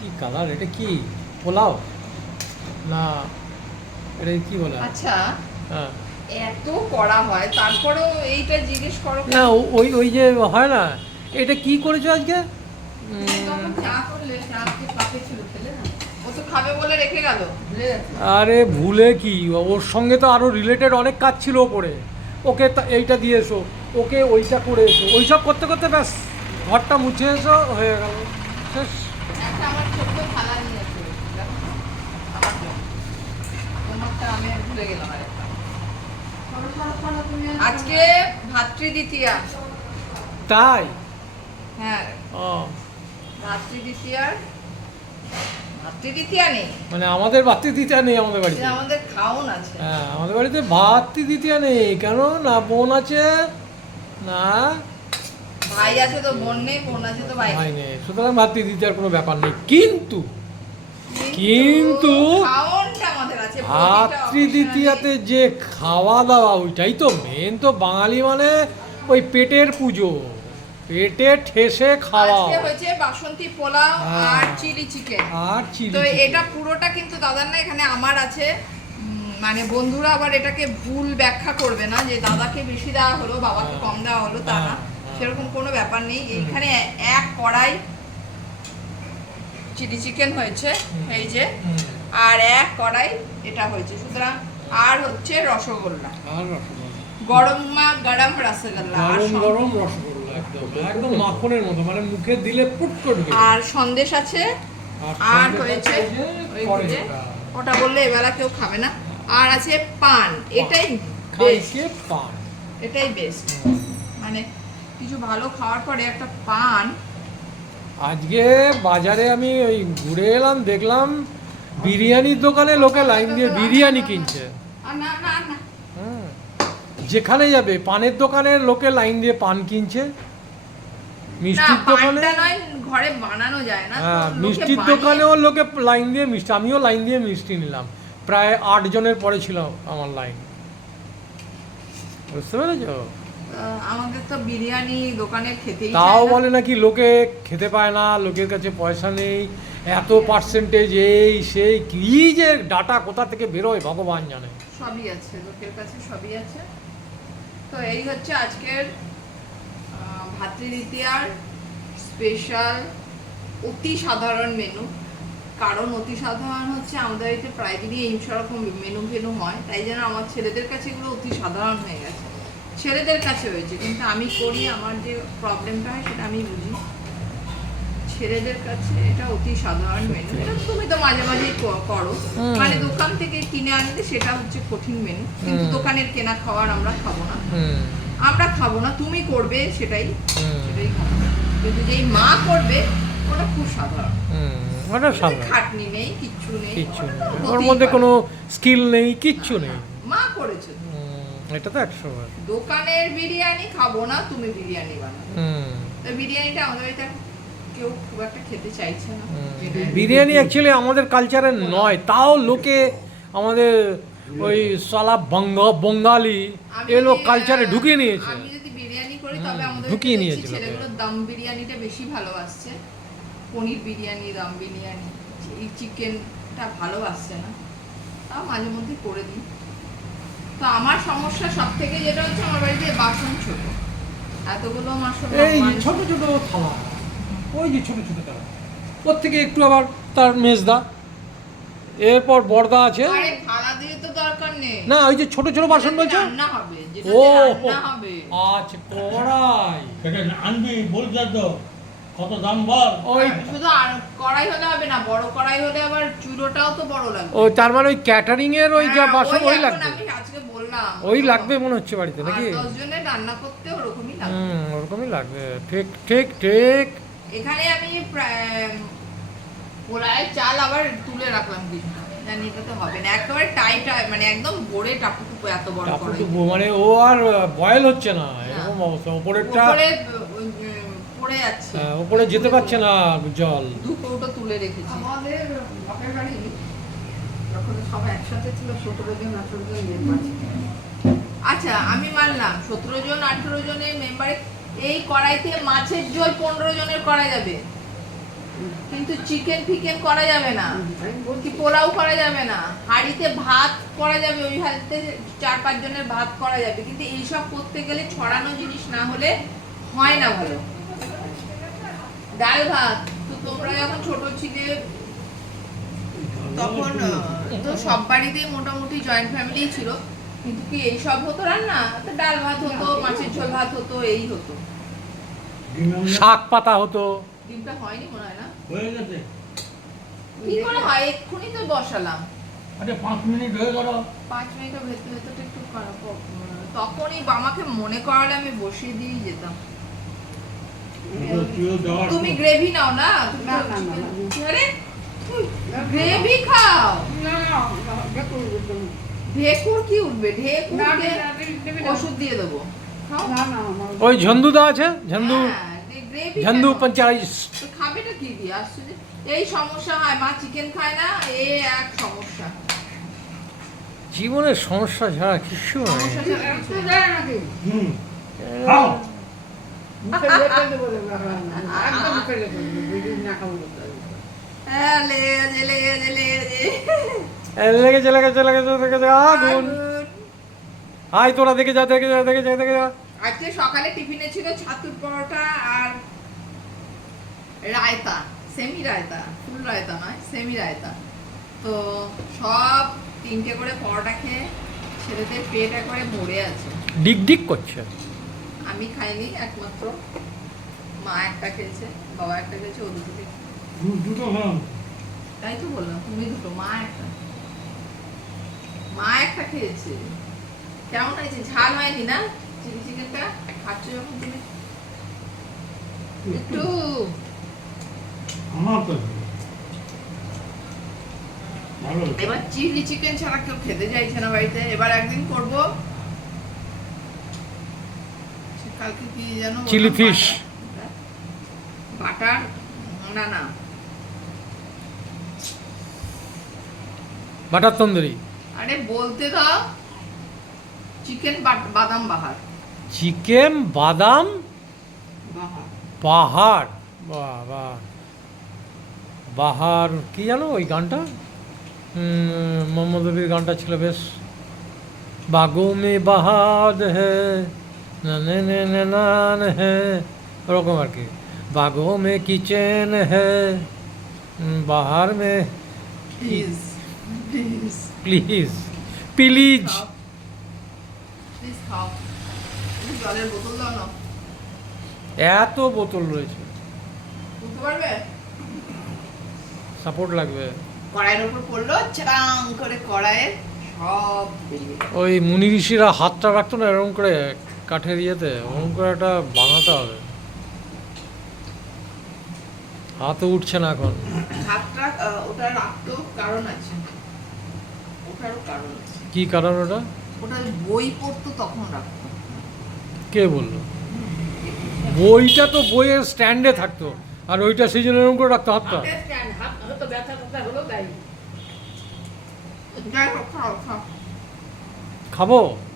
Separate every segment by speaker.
Speaker 1: কি কালার এটা কি? পোলাও? না এটা কি বলে?
Speaker 2: আচ্ছা।
Speaker 1: হ্যাঁ।
Speaker 2: এত করা হয় তারপরেও এইটা জিজ্ঞেস করো?
Speaker 1: না ওই ওই যে হয় না এটা কি করেছ আজকে? আরে ভুলে কি? ওর সঙ্গে তো আরও রিলেটেড অনেক কাজ ছিল ওপরে। ওকে এইটা দিয়ে এসো ওকে ওইটা করে এসো। ওইসব করতে করতে ব্যাস ঘরটা মুছে এসো হয়ে গেল। শেষ।
Speaker 2: একটা আমার ছোট্ট থালা নিয়ে এসো আমার তোমারটা আমি ভুলে গেলাম আরেকটা। আজকে ভাতৃদ্বিতীয়া।
Speaker 1: তাই?
Speaker 2: হ্যাঁ।
Speaker 1: ও।
Speaker 2: ভাতৃদ্বিতীয়ার ভাতৃদ্বিতীয়া নেই।
Speaker 1: মানে আমাদের ভাতৃ দ্বিতীয়া নেই আমাদের বাড়িতে।
Speaker 2: আমাদের খাওন আছে।
Speaker 1: হ্যাঁ আমাদের বাড়িতে ভাতৃদ্বিতীয়া নেই। কেন? না বোন আছে না
Speaker 2: ভাই আছে তো বোন নেই বোন আছে তো ভাই।
Speaker 1: ভাই নেই। সুতরাং ভাতৃ দ্বিতীয়ার কোনো ব্যাপার নেই। কিন্তু কিন্তু
Speaker 2: খাওনটা আমাদের আছে প্রতিটা
Speaker 1: ভাতৃ দ্বিতীয়াতে যে খাওয়া দাওয়া ওইটাই তো মেন তো বাঙালি মানে ওই পেটের পুজো। পেটে ঠেসে খাওয়া।
Speaker 2: আজকে হয়েছে বাসন্তী পোলাও
Speaker 1: হ্যাঁ।
Speaker 2: আর চিলি চিকেন।
Speaker 1: আর চিলি
Speaker 2: তো এটা পুরোটা কিন্তু দাদার না এখানে আমার আছে। মানে বন্ধুরা আবার এটাকে ভুল ব্যাখ্যা করবে না যে দাদাকে বেশি দেওয়া হলো বাবাকে। কম দেওয়া হলো তা না
Speaker 1: হ্যাঁ, হ্যাঁ।
Speaker 2: সেরকম কোনো ব্যাপার নেই। এইখানে এক কড়াই চিলি চিকেন হয়েছে এই যে। আর এক কড়াই এটা হয়েছে। সুতরাং আর হচ্ছে রসগোল্লা।
Speaker 1: আর রসগোল্লা।
Speaker 2: গরম মা গরম রসগোল্লা
Speaker 1: গরম গরম রসগোল্লা একদম একদম মাখনের মতো মানে মুখে দিলে পুট করবে।
Speaker 2: আর সন্দেশ আছে। আর হয়েছে ওই যে, ওটা বললে এবেলা কেউ খাবে না। আর আছে পান। এটাই বেস্ট
Speaker 1: পান।
Speaker 2: এটাই বেস্ট মানে কিছু ভালো খাওয়ার পরে একটা পান।
Speaker 1: আজকে বাজারে আমি ওই ঘুরে এলাম দেখলাম বিরিয়ানির দোকানে লোকে লাইন দিয়ে বিরিয়ানি কিনছে। হ্যাঁ। যেখানে যাবে পানের দোকানে লোকে লাইন দিয়ে পান কিনছে। মিষ্টির দোকানে
Speaker 2: ঘরে বানানো যায় না।
Speaker 1: হ্যাঁ মিষ্টির দোকানেও লোকে লাইন দিয়ে মিষ্টি আমিও লাইন দিয়ে মিষ্টি নিলাম। প্রায় আট জনের পরে ছিল আমার লাইন। বুঝতে পেরেছ?
Speaker 2: আমাদের তো বিরিয়ানি দোকানে খেতেই
Speaker 1: তাও বলে নাকি লোকে খেতে পায় না লোকের কাছে পয়সা নেই এত পার্সেন্টেজ এই সেই কি যে ডাটা কোথা থেকে বেরোয় ভগবান জানে।
Speaker 2: সবই আছে লোকের কাছে সবই আছে। তো এই হচ্ছে আজকের ভাতৃদ্বিতীয়ার স্পেশাল অতি সাধারণ মেনু কারণ অতি সাধারণ হচ্ছে আমাদের বাড়িতে প্রায় দিনই এই রকম মেনু ফেনু হয় তাই জন্য আমার ছেলেদের কাছে এগুলো অতি সাধারণ হয়ে গেছে। ছেলেদের কাছে হয়েছে কিন্তু আমি করি আমার যে প্রবলেমটা হয় সেটা আমি বুঝি। ছেলেদের কাছে এটা অতি সাধারণ মেনু এটা তুমি তো মাঝে মাঝেই করো। মানে দোকান থেকে কিনে আনলে সেটা হচ্ছে কঠিন মেনু কিন্তু দোকানের কেনা খাবার আমরা খাব না। আমরা খাব না তুমি করবে সেটাই। সেটাই খাব। কিন্তু যেই মা করবে ওটা খুব সাধারণ।
Speaker 1: ওটা সাধারণ।
Speaker 2: খাটনি নেই কিচ্ছু নেই।
Speaker 1: ওর মধ্যে কোনো স্কিল নেই কিচ্ছু নেই।
Speaker 2: মা করেছে
Speaker 1: এটা তো একশো বার
Speaker 2: দোকানের বিরিয়ানি খাব না তুমি বিরিয়ানি বানাবে
Speaker 1: হুম।
Speaker 2: তো বিরিয়ানিটা আমাদের বাড়িতে কেউ খুব একটা খেতে চাইছে না।
Speaker 1: বিরিয়ানি অ্যাকচুয়ালি আমাদের কালচারে নয় তাও লোকে আমাদের ওই সালা বঙ্গ বঙ্গালি এলো কালচারে ঢুকিয়ে নিয়েছে।
Speaker 2: আমি যদি বিরিয়ানি করি তবে আমাদের
Speaker 1: ঢুকিয়ে নিয়েছে।
Speaker 2: ছেলেগুলো দম বিরিয়ানিটা বেশি ভালোবাসছে। পনির বিরিয়ানি দম বিরিয়ানি এই চিকেনটা ভালোবাসছে না। তাও মাঝে মধ্যে করে দিই। তো আমার সমস্যা সব থেকে যেটা হচ্ছে আমার বাড়িতে বাসন ছোট। এতগুলো মাসন
Speaker 1: এই যে ছোট ছোট থালা ওই যে ছোট ছোট থালা ওর থেকে একটু আবার তার মেজদা। এরপর বর্দা আছে।
Speaker 2: আরে থালা দিয়ে তো দরকার নেই।
Speaker 1: না ওই যে ছোট ছোট বাসন বলছো?
Speaker 2: রান্না হবে যেটা
Speaker 1: ও
Speaker 2: রান্না হবে।
Speaker 1: আচ্ছা কড়াই।
Speaker 3: সেটা আনবি বলছে তো কত দাম বল?
Speaker 1: ওই
Speaker 2: শুধু আর কড়াই হলে হবে না বড় কড়াই হলে আবার চুলোটাও তো বড় লাগবে।
Speaker 1: ও তার মানে ওই ক্যাটারিং এর ওই যা
Speaker 2: হ্যাঁ,
Speaker 1: বাসন ওই লাগবে।
Speaker 2: আমি আজকে বললাম।
Speaker 1: ওই লাগবে মনে হচ্ছে বাড়িতে নাকি?
Speaker 2: আট দশ জনের রান্না করতে ওরকমই লাগবে।
Speaker 1: হুম ওরকমই লাগবে। ঠিক ঠিক ঠিক।
Speaker 2: এখানে আমি প্রায় চাল আবার তুলে রাখলাম কিছু জানি এটা তো হবে না। একেবারে টাইট মানে একদম ভরে টাপুটুপু এত বড় করে
Speaker 1: মানে ও আর বয়েল হচ্ছে না। এরকম অবস্থা। ওপরেরটা
Speaker 2: উপরে উম, পড়ে যাচ্ছে
Speaker 1: হ্যাঁ, ওপরে যেতে পারছে না জল।
Speaker 2: দু কৌটো তুলে রেখেছি।
Speaker 4: আমাদের বাপের বাড়ি যখন সব একসাথে ছিল সতেরো জন আঠেরো জন মেম্বার
Speaker 2: আচ্ছা আমি মানলাম সতেরো জন আঠেরো জনের মেম্বারে এই কড়াইতে মাছের ঝোল পনেরো জনের করা যাবে। কিন্তু চিকেন ফিকেন করা যাবে না।
Speaker 4: আমি
Speaker 2: কি পোলাও করা যাবে না। হাঁড়িতে ভাত করা যাবে ওই হাঁড়িতে চার পাঁচ জনের ভাত করা যাবে। কিন্তু এইসব করতে গেলে ছড়ানো জিনিস না হলে হয় না ভালো। ডাল ভাত। তো তোমরা যখন ছোট ছিলে তখন তো সব বাড়িতেই মোটামুটি জয়েন্ট ফ্যামিলি ছিল। কিন্তু কি এই সব হতো রান্না? তো ডাল ভাত হতো মাছের ঝোল ভাত হতো এই হতো।
Speaker 1: শাক পাতা হতো।
Speaker 2: ডিমটা হয়নি মনে হয় না?
Speaker 3: হয়ে গেছে।
Speaker 2: কি করে হয়? এক্ষুনি তো বসালাম।
Speaker 3: আরে পাঁচ মিনিট হয়ে গেল।
Speaker 2: পাঁচ মিনিটের ভেতর ভেতরটা একটু খারাপ তখনই আমাকে মনে করালে আমি বসিয়ে দিয়ে যেতাম। তুমি গ্রেভি নাও না?
Speaker 4: না, না, না, না।
Speaker 2: আরে? গ্রেভি খাও?
Speaker 4: না না।
Speaker 2: ঢেকুর কি উঠবে?
Speaker 4: না, না, না, না।
Speaker 2: ওষুধ দিয়ে দেবো।
Speaker 4: না না
Speaker 1: ওই ঝন্দুদা আছে? ঝন্দু
Speaker 2: হ্যাঁ, গ্রেভি
Speaker 1: ঝন্দু? পঞ্চায়েত
Speaker 2: তো খাবেটা কি দিয়ে? আসছে এই সমস্যা হয় মা চিকেন খায় না এই এক সমস্যা।
Speaker 1: জীবনের সমস্যা ছাড়া কিছু নাই।
Speaker 2: আর রায়তা সেমি রায়তা নয় সেমি রায়তা তো সব তিনটে করে পরোটা খেয়ে ভরে আছে
Speaker 1: করছে
Speaker 2: আমি খাইনি একমাত্র মা একটা খেয়েছে বাবা একটা খেয়েছে ও দুটো
Speaker 3: দুটো
Speaker 2: তাই তো বললাম তুমি দুটো মা একটা। মা একটা খেয়েছে। কেমন হয়েছে? ঝাল হয়নি না? চিলি চিকেনটা? খাচ্ছ যখন তুমি? একটু।
Speaker 3: আমার তো
Speaker 2: এবার চিলি চিকেন ছাড়া কেউ খেতে চাইছে না বাড়িতে। এবার একদিন করব। কালকে কি যেন
Speaker 1: Chili fish.
Speaker 2: বাটার- না না।
Speaker 1: বাটার তন্দুরি।
Speaker 2: আরে বলতে দাও চিকেন বাদাম বাহার।
Speaker 1: চিকেন বাদাম পাহাড় বাহ বাহ বাহার কি জানো ওই গানটা? মোহাম্মদ রবির গানটা ছিল বেশ। বাগো মে বাহার হে। না নে নে নে নান হে। ওরকম আর কি। বাগো মে কিচেন হে। উম, বাহার মে
Speaker 2: প্লিজ প্লিজ।
Speaker 1: প্লিজ এত বোতল রয়েছে। সাপোর্ট লাগবে।
Speaker 2: কড়াইয়ের উপর পড়ল চাং করে কড়াইয়ে সব
Speaker 1: ওই মুনি ঋষিরা হাতটা রাখতো না এরকম করে কাঠের ইয়েতে ওরকম করে একটা বানাতে হবে। হাতও উঠছে না এখন।
Speaker 2: হাতটা ওটা রাখতো কারণ আছে। ওটারও কারণ আছে।
Speaker 1: কি কারণ ওটা?
Speaker 2: ওটা বই পড়তো তখন রাখতো।
Speaker 1: কে বলল? বইটা তো বইয়ের স্ট্যান্ডে থাকতো। আর ওইটা সেই জন্য এরকম করে রাখতো হাতটা। খাব?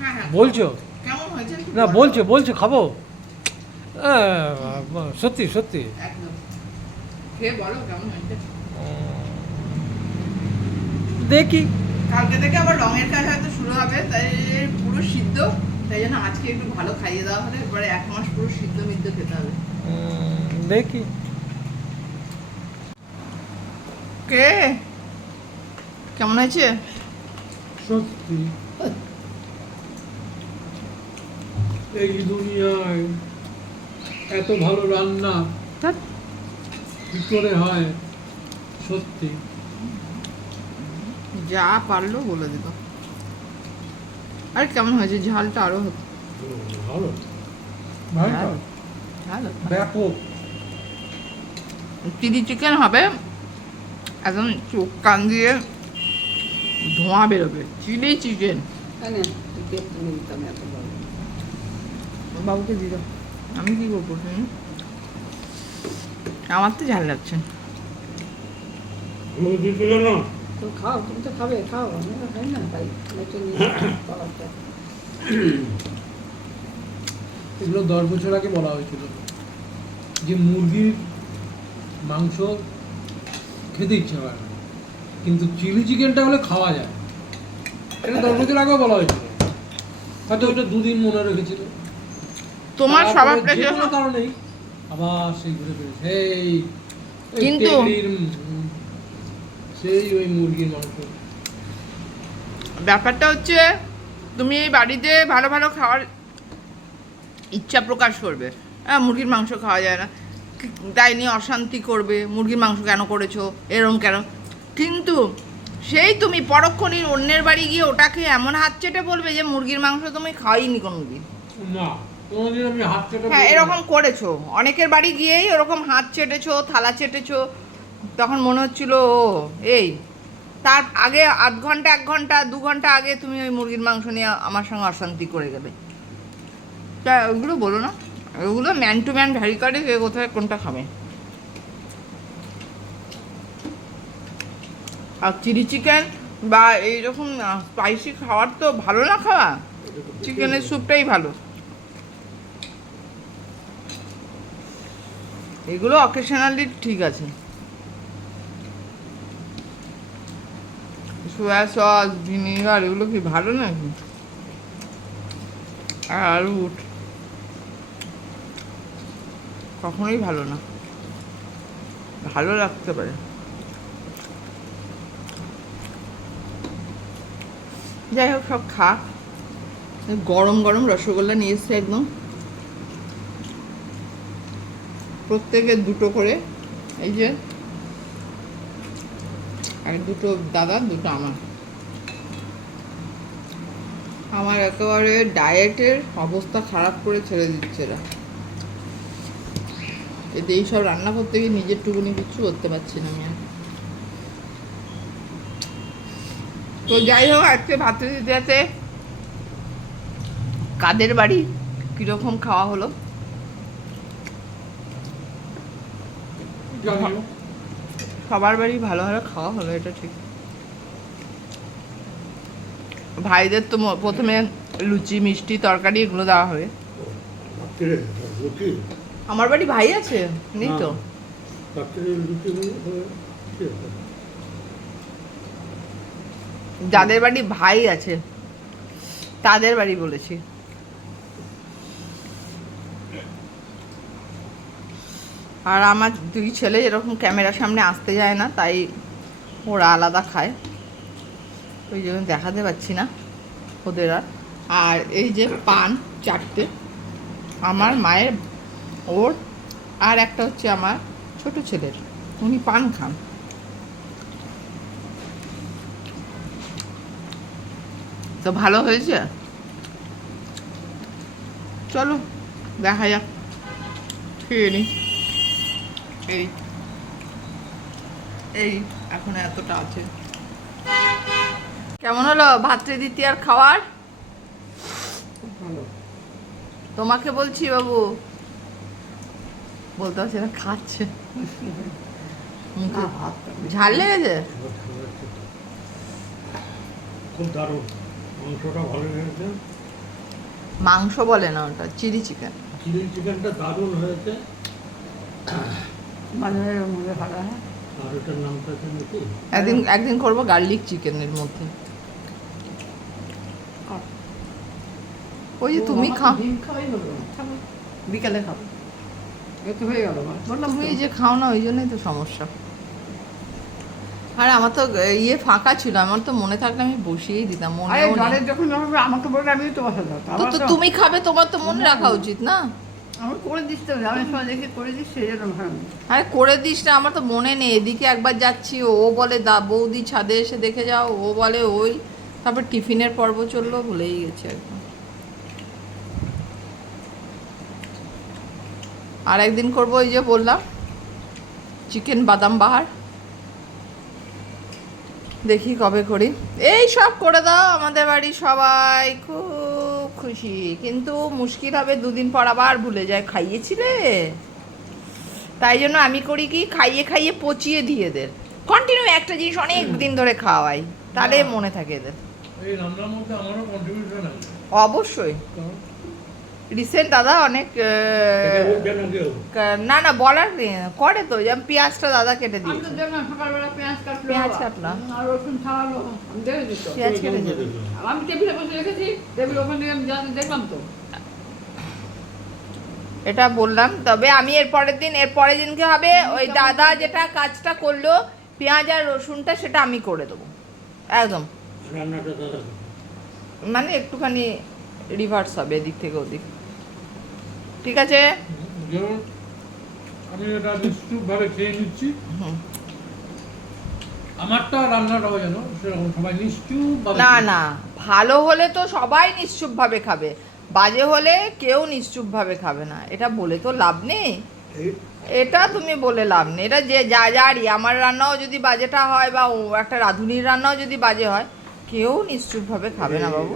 Speaker 2: হ্যাঁ হ্যাঁ।
Speaker 1: বলছো?
Speaker 2: কেমন হয়েছে
Speaker 1: না
Speaker 2: বলো।
Speaker 1: বলছো বলছো খাব। সত্যি সত্যি। দেখি।
Speaker 2: কালকে থেকে আবার রঙের কাজ হয়তো শুরু হবে তাই পুরো সিদ্ধ। তাই জন্য আজকে একটু ভালো খাইয়ে দেওয়া হলে এবারে এক মাস পুরো সিদ্ধ মিদ্ধ খেতে হবে।
Speaker 1: দেখি।
Speaker 2: কে? কেমন হয়েছে?
Speaker 1: সত্যি। এই দুনিয়ায় এত ভালো রান্না কি করে হয় সত্যি?
Speaker 2: যা পারল বলে দিত আর কেমন হয়েছে? ঝালটা আরও হতো।
Speaker 1: ভালো।
Speaker 2: ভালো। ভালো
Speaker 1: ব্যাপক।
Speaker 2: চিলি চিকেন হবে একদম চোখ কান দিয়ে ধোঁয়া বেরোবে। Chilli chicken.
Speaker 4: তাই
Speaker 2: বাবুকে দিল আমি কি করব? হুম? আমার তো ঝাল লাগছে।
Speaker 4: তো খাও তুমি তো খাবে খাও। আমি খাই না তাই
Speaker 1: এগুলো দশ বছর আগে বলা হয়েছিল যে মুরগির মাংস খেতে ইচ্ছে হয় না। কিন্তু চিলি চিকেনটা হলে খাওয়া যায়। এটা দশ বছর আগেও বলা হয়েছিল। হয়তো ওটা দুদিন মনে রেখেছিল।
Speaker 2: তোমার
Speaker 1: তারপরে
Speaker 2: স্বভাবটা
Speaker 1: যে কোনো কারণেই আবার সেই ঘুরে ফিরে সেই
Speaker 2: কিন্তু-
Speaker 1: সেই ওই মুরগির মাংস।
Speaker 2: ব্যাপারটা হচ্ছে তুমি এই বাড়িতে ভালো ভালো খাওয়ার ইচ্ছা প্রকাশ করবে। হ্যাঁ মুরগির মাংস খাওয়া যায় না। তাই নিয়ে অশান্তি করবে মুরগির মাংস কেন করেছ এরম কেন। কিন্তু সেই তুমি পরক্ষণই অন্যের বাড়ি গিয়ে ওটাকে এমন হাত চেটে বলবে যে মুরগির মাংস তুমি খাওয়াইনি কোনোদিন।
Speaker 1: না।
Speaker 2: হ্যাঁ এরকম করেছ। অনেকের বাড়ি গিয়েই ওরকম হাত চেটেছো থালা চেটেছো। তখন মনে হচ্ছিল ও এই তার আগে আধ ঘণ্টা এক ঘণ্টা দু ঘণ্টা আগে তুমি ওই মুরগির মাংস নিয়ে আমার সঙ্গে অশান্তি করে গেলে। তা ওগুলো বলো না। ওগুলো ম্যান টু ম্যান ভ্যারি করে কে কোথায় কোনটা খাবে। আর চিলি চিকেন বা এইরকম স্পাইসি খাওয়ার তো ভালো না খাওয়া। চিকেনের স্যুপটাই ভালো। এগুলো অকেশনালি ঠিক আছে। সোয়া সস ভিনিগার এগুলো কি ভালো নাকি? আর উঠ। কখনোই ভালো না। ভালো লাগতে পারে। যাই হোক, সব খা। গরম গরম রসগোল্লা নিয়ে এসছে একদম। প্রত্যেকের দুটো করে, এই যে, আর দুটো দাদা, দুটো আমার। আমার একেবারে ডায়েটের অবস্থা খারাপ করে ছেড়ে দিচ্ছে এরা। এতে এইসব রান্না করতে গিয়ে নিজের টুকুনি কিচ্ছু করতে পারছি না আমি আর। তো যাই হোক, আজকে ভাতৃদ্বিতীয়াতে কাদের বাড়ি, কীরকম খাওয়া হলো
Speaker 1: যাই হোক,
Speaker 2: সবার বাড়ি ভালো ভালো খাওয়া হলো এটা ঠিক। ভাইদের তো প্রথমে লুচি মিষ্টি তরকারি এগুলো দেওয়া হবে। আমার বাড়ি ভাই আছে নেই তো? যাদের বাড়ি ভাই আছে তাদের বাড়ি বলেছি। আর আমার দুই ছেলে এরকম ক্যামেরার সামনে আসতে যায় না, তাই ওরা আলাদা খায়। ওই জন্য দেখাতে পাচ্ছি না ওদের আর। আর এই যে পান চারটে, আমার মায়ের ওর আর একটা হচ্ছে আমার ছোট ছেলের, উনি পান খান। তো ভালো হয়েছে? চলো দেখা যাক, খেয়ে নি। এই এই এখন এতটা আছে। কেমন হলো ভাতৃদ্বিতীয়ার খাওয়ার? তোমাকে বলছি বাবু। বলতে পারছি না খাচ্ছে।
Speaker 4: ভাত
Speaker 2: ঝাল লেগেছে?
Speaker 3: খুব দারুণ। মাংসটা ভালো হয়েছে।
Speaker 2: মাংস বলে না ওটা চিলি চিকেন।
Speaker 3: চিলি চিকেনটা দারুণ হয়েছে।
Speaker 4: বাজারের মধ্যে ভালো হ্যাঁ।
Speaker 2: একদিন একদিন করব গার্লিক চিকেনের মধ্যে। ওই যে তুমি
Speaker 4: আমার তো
Speaker 2: খাও। বিকালে
Speaker 4: এ হয়ে গেল
Speaker 2: বললাম ওই যে খাও না ওই জন্যই তো সমস্যা। আরে আমার তো ইয়ে ফাঁকা ছিল। আমার তো মনে থাকলে আমি বসিয়েই দিতাম মনে
Speaker 4: যখন আমাকে বললে আমি তো বসে
Speaker 2: তো তো তুমি খাবে তোমার তো মনে রাখা উচিত না?
Speaker 4: আমার করে দিস তো, আমি সময় দেখে করে দিস সেই জন্য ভালো
Speaker 2: আরে করে দিস না, আমার তো মনে নেই, এদিকে একবার যাচ্ছি, ও বলে দা বৌদি ছাদে এসে দেখে যাও, ও বলে ওই, তারপর টিফিনের পর্ব চলল ভুলেই গেছি একদম। আর একদিন করব ওই যে বললাম, চিকেন বাদাম বাহার। দেখি কবে করি। এই সব করে দাও আমাদের বাড়ি সবাই, খুব খুশি কিন্তু মুশকিল হবে দুদিন পর আবার ভুলে যায় খাইয়েছিলে? তাই জন্য আমি করি কি খাইয়ে খাইয়ে পচিয়ে দিয়ে এদের কন্টিনিউ একটা জিনিস অনেক দিন ধরে খাওয়াই তাহলে মনে থাকে এদের।
Speaker 1: এই রান্নার মধ্যে আমারও কন্ট্রিবিউশন আছে।
Speaker 2: অবশ্যই। রিসেন্ট দাদা অনেক
Speaker 3: না
Speaker 2: না বলার নেই করে তো যেমন পেঁয়াজটা দাদা কেটে
Speaker 4: সকালবেলা পেঁয়াজ কাটলো
Speaker 2: পেঁয়াজ কেটে
Speaker 4: আমি টেবিলে বসে রেখেছি টেবিল ওখান দেখলাম তো।
Speaker 2: এটা বললাম তবে আমি এর পরের দিন এর পরের দিনকে হবে ওই দাদা যেটা কাজটা করল পেঁয়াজ আর রসুনটা সেটা আমি করে দেবো। একদম। মানে একটুখানি রিভার্স হবে এদিক থেকে ওদিক। ঠিক আছে
Speaker 1: আমি এটা নিশ্চুপভাবে খেয়ে নিচ্ছি আমারটা রান্নাটা হয় যেন সেরকম সবাই নিশ্চুপভাবে
Speaker 2: না না ভালো হলে তো সবাই নিশ্চুপভাবে খাবে বাজে হলে কেউ নিশ্চুপভাবে খাবে না এটা বলে তো লাভ নেই এটা তুমি বলে লাভ নেই এটা যে যা যারই আমার রান্নাও যদি বাজেটা হয় বা ও একটা রাঁধুনির রান্নাও যদি বাজে হয় কেউ নিশ্চুপভাবে খাবে না বাবু